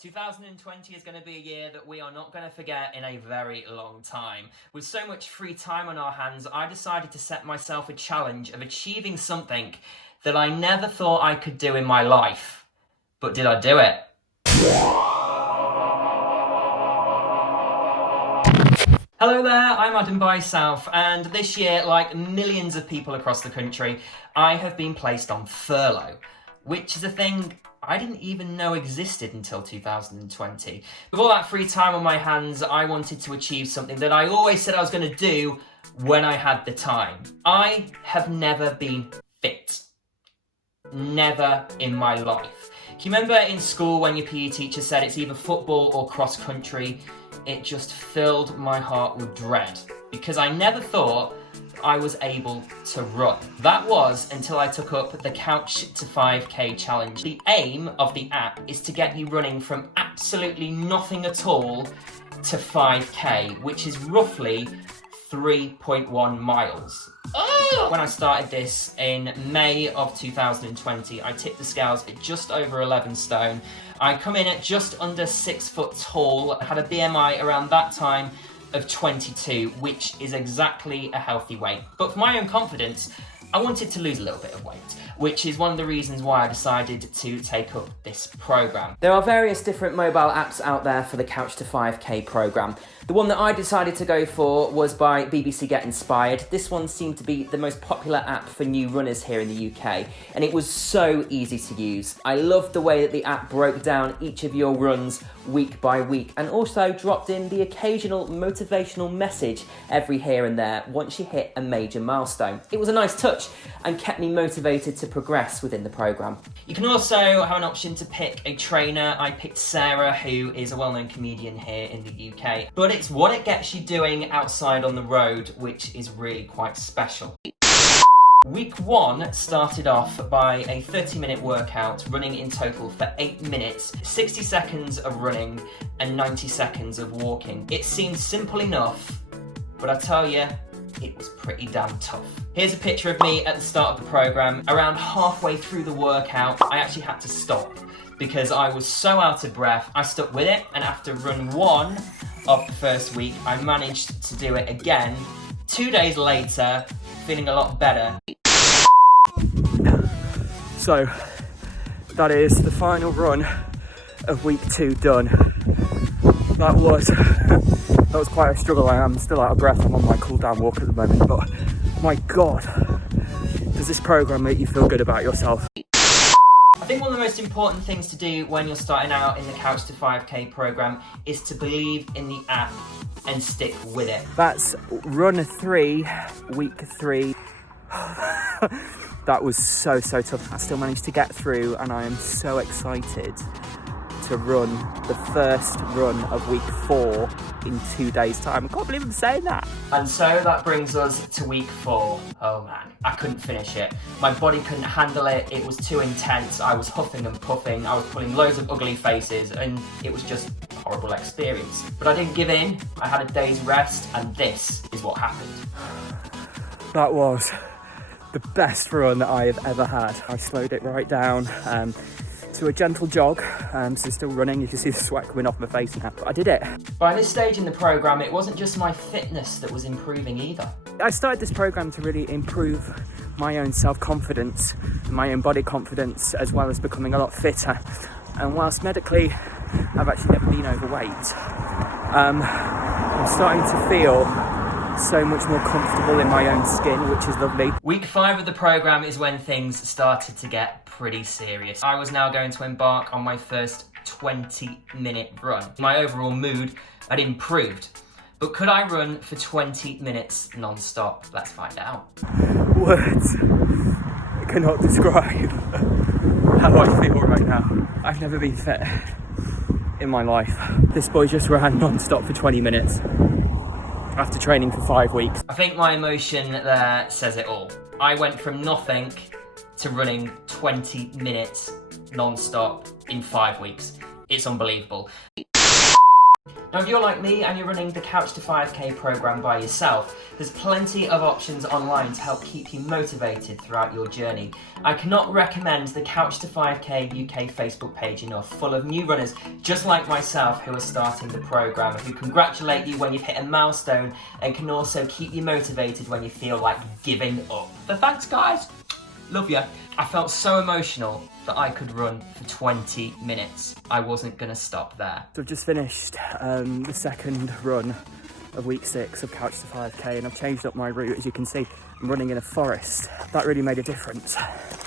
2020 is going to be a year that we are not going to forget in a very long time. With so much free time on our hands, I decided to set myself a challenge of achieving something that I never thought I could do in my life. But did I do it? Hello there, I'm Bysouth, and this year, like millions of people across the country, I have been placed on furlough, which is a thing I didn't even know existed until 2020. With all that free time on my hands, I wanted to achieve something that I always said I was going to do when I had the time. I have never been fit. Never in my life. Can you remember in school when your PE teacher said it's either football or cross country? It just filled my heart with dread because I never thought I was able to run. That was until I took up the Couch25K challenge. The aim of the app is to get you running from absolutely nothing at all to 5K, which is roughly 3.1 miles. When I started this in May of 2020, I tipped the scales at just over 11 stone. I come in at just under 6 foot tall, had a BMI around that time of 22, which is exactly a healthy weight. But for my own confidence, I wanted to lose a little bit of weight, which is one of the reasons why I decided to take up this program. There are various different mobile apps out there for the Couch25K program. The one that I decided to go for was by BBC Get Inspired. This one seemed to be the most popular app for new runners here in the UK, and it was so easy to use. I loved the way that the app broke down each of your runs week by week, and also dropped in the occasional motivational message every here and there once you hit a major milestone. It was a nice touch and kept me motivated to progress within the program. You can also have an option to pick a trainer. I picked Sarah, who is a well-known comedian here in the UK, but it's what it gets you doing outside on the road which is really quite special. Week 1 started off by a 30-minute workout, running in total for 8 minutes, 60 seconds of running and 90 seconds of walking. It seemed simple enough, but I tell you, it was pretty damn tough. Here's a picture of me at the start of the program. Around halfway through the workout, I actually had to stop because I was so out of breath. I stuck with it, and after run 1 of the first week, I managed to do it again. 2 days later, feeling a lot better. So that is the final run of week 2 done. That was quite a struggle. I am still out of breath. I'm on my cool down walk at the moment, but my God, does this program make you feel good about yourself? I think one of the most important things to do when you're starting out in the Couch25K program is to believe in the app and stick with it. That's run 3, week 3. That was so tough. I still managed to get through, and I am so excited to run the first run of week 4 in 2 days' time. I can't believe I'm saying that. And so that brings us to week 4. Oh man, I couldn't finish it. My body couldn't handle it. It was too intense. I was huffing and puffing. I was pulling loads of ugly faces, and it was just a horrible experience. But I didn't give in. I had a day's rest, and this is what happened. That was the best run that I have ever had. I slowed it right down to a gentle jog, so still running. You can see the sweat coming off my face now, but I did it. By this stage in the program, it wasn't just my fitness that was improving either. I started this program to really improve my own self-confidence, my own body confidence, as well as becoming a lot fitter. And whilst medically I've actually never been overweight, I'm starting to feel so much more comfortable in my own skin, which is lovely. Week 5 of the program is when things started to get pretty serious. I was now going to embark on my first 20-minute run. My overall mood had improved, but could I run for 20 minutes non-stop? Let's find out. Words cannot describe how I feel right now. I've never been fit in my life. This boy just ran non-stop for 20 minutes. After training for 5 weeks. I think my emotion there says it all. I went from nothing to running 20 minutes non-stop in 5 weeks. It's unbelievable. Now, if you're like me and you're running the Couch25K program by yourself, there's plenty of options online to help keep you motivated throughout your journey. I cannot recommend the Couch25K UK Facebook page enough, full of new runners just like myself who are starting the program, who congratulate you when you've hit a milestone and can also keep you motivated when you feel like giving up. So thanks, guys. Love you. I felt so emotional that I could run for 20 minutes. I wasn't gonna stop there. So I've just finished the second run of week 6 of Couch25K, and I've changed up my route. As you can see, I'm running in a forest. That really made a difference,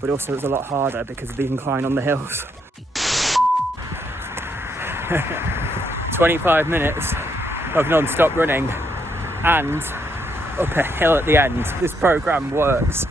but also it was a lot harder because of the incline on the hills. 25 minutes of non-stop running and up a hill at the end. This program works.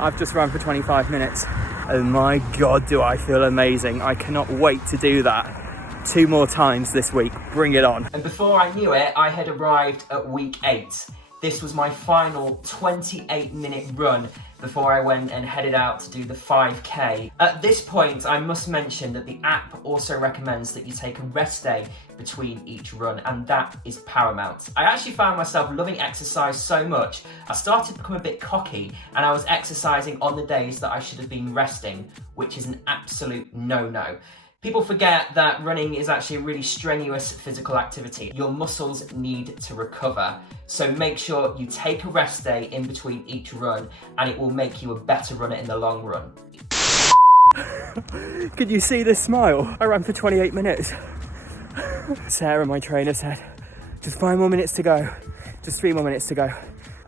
I've just run for 25 minutes and my God, do I feel amazing. I cannot wait to do that 2 more times this week. Bring it on. And before I knew it, I had arrived at week 8. This was my final 28-minute run before I went and headed out to do the 5K. At this point, I must mention that the app also recommends that you take a rest day between each run, and that is paramount. I actually found myself loving exercise so much, I started to become a bit cocky, and I was exercising on the days that I should have been resting, which is an absolute no-no. People forget that running is actually a really strenuous physical activity. Your muscles need to recover. So make sure you take a rest day in between each run, and it will make you a better runner in the long run. Could you see this smile? I ran for 28 minutes. Sarah, my trainer, said, just 5 more minutes to go, just 3 more minutes to go.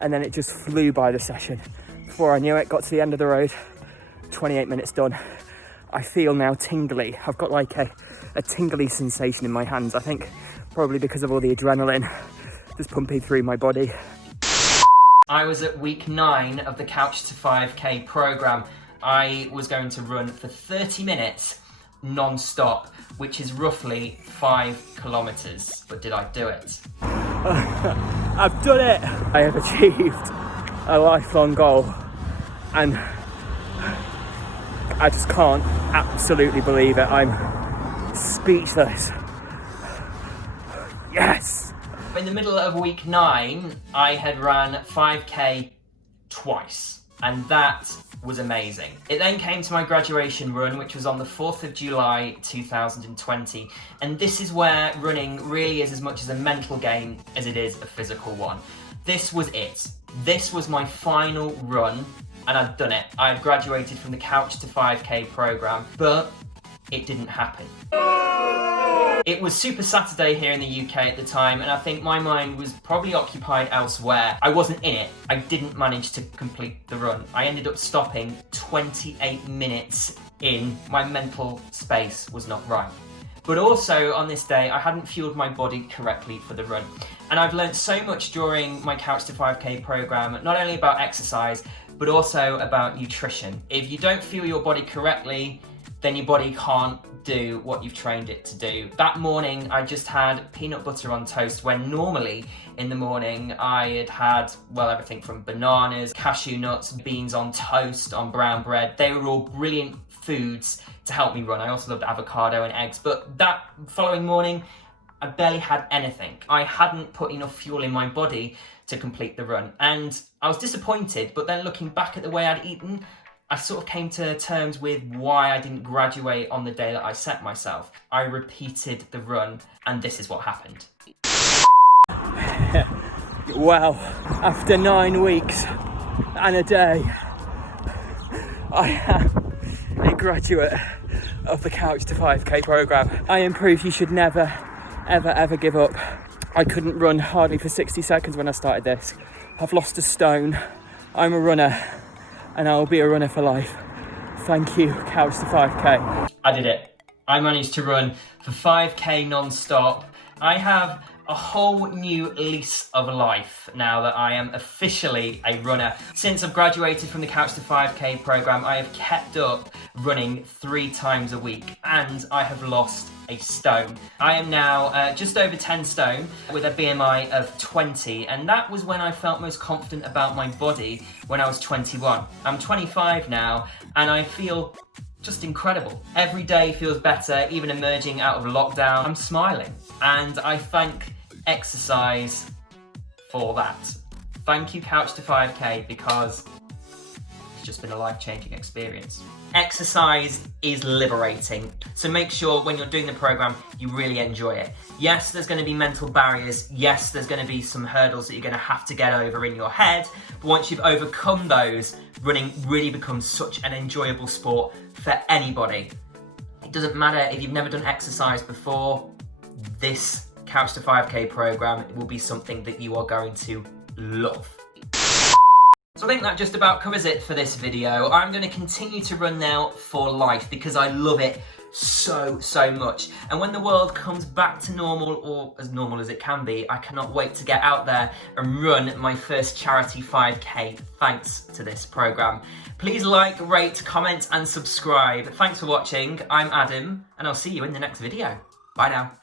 And then it just flew by the session. Before I knew it, got to the end of the road, 28 minutes done. I feel now tingly. I've got like a tingly sensation in my hands. I think probably because of all the adrenaline just pumping through my body. I was at week 9 of the Couch25K program. I was going to run for 30 minutes non-stop, which is roughly 5 kilometers. But did I do it? I've done it! I have achieved a lifelong goal, and I just can't absolutely believe it. I'm speechless. Yes! In the middle of week 9, I had run 5K twice, and that was amazing. It then came to my graduation run, which was on the 4th of July 2020, and this is where running really is as much as a mental game as it is a physical one. This was it. This was my final run, and I'd done it. I had graduated from the Couch25K program, but it didn't happen. It was Super Saturday here in the UK at the time, and I think my mind was probably occupied elsewhere. I wasn't in it. I didn't manage to complete the run. I ended up stopping 28 minutes in. My mental space was not right. But also on this day, I hadn't fueled my body correctly for the run. And I've learned so much during my Couch25K program, not only about exercise, but also about nutrition. If you don't fuel your body correctly, then your body can't do what you've trained it to do. That morning, I just had peanut butter on toast, when normally in the morning I had had, well, everything from bananas, cashew nuts, beans on toast, on brown bread. They were all brilliant foods to help me run. I also loved avocado and eggs, but that following morning, I barely had anything. I hadn't put enough fuel in my body to complete the run, and I was disappointed, but then looking back at the way I'd eaten, I sort of came to terms with why I didn't graduate on the day that I set myself. I repeated the run, and this is what happened. Wow, after 9 weeks and a day, I am a graduate of the Couch25K program. I am proof you should never, ever give up. I couldn't run hardly for 60 seconds when I started this. I've lost a stone. I'm a runner, and I'll be a runner for life. Thank you, Couch25K. I did it. I managed to run for 5K non-stop. I have a whole new lease of life now that I am officially a runner. Since I've graduated from the Couch25K program, I have kept up running 3 times a week, and I have lost a stone. I am now just over 10 stone with a BMI of 20, and that was when I felt most confident about my body, when I was 21. I'm 25 now, and I feel just incredible. Every day feels better, even emerging out of lockdown. I'm smiling, and I thank exercise for that. Thank you, Couch25K, because it's just been a life-changing experience. Exercise is liberating, so make sure when you're doing the program you really enjoy it. Yes, there's going to be mental barriers. Yes, there's going to be some hurdles that you're going to have to get over in your head, but once you've overcome those, running really becomes such an enjoyable sport for anybody. It doesn't matter if you've never done exercise before, this Couch25K program will be something that you are going to love. So I think that just about covers it for this video. I'm going to continue to run now for life because I love it so much. And when the world comes back to normal, or as normal as it can be, I cannot wait to get out there and run my first charity 5K thanks to this program. Please like, rate, comment and subscribe. Thanks for watching. I'm Adam and I'll see you in the next video. Bye now.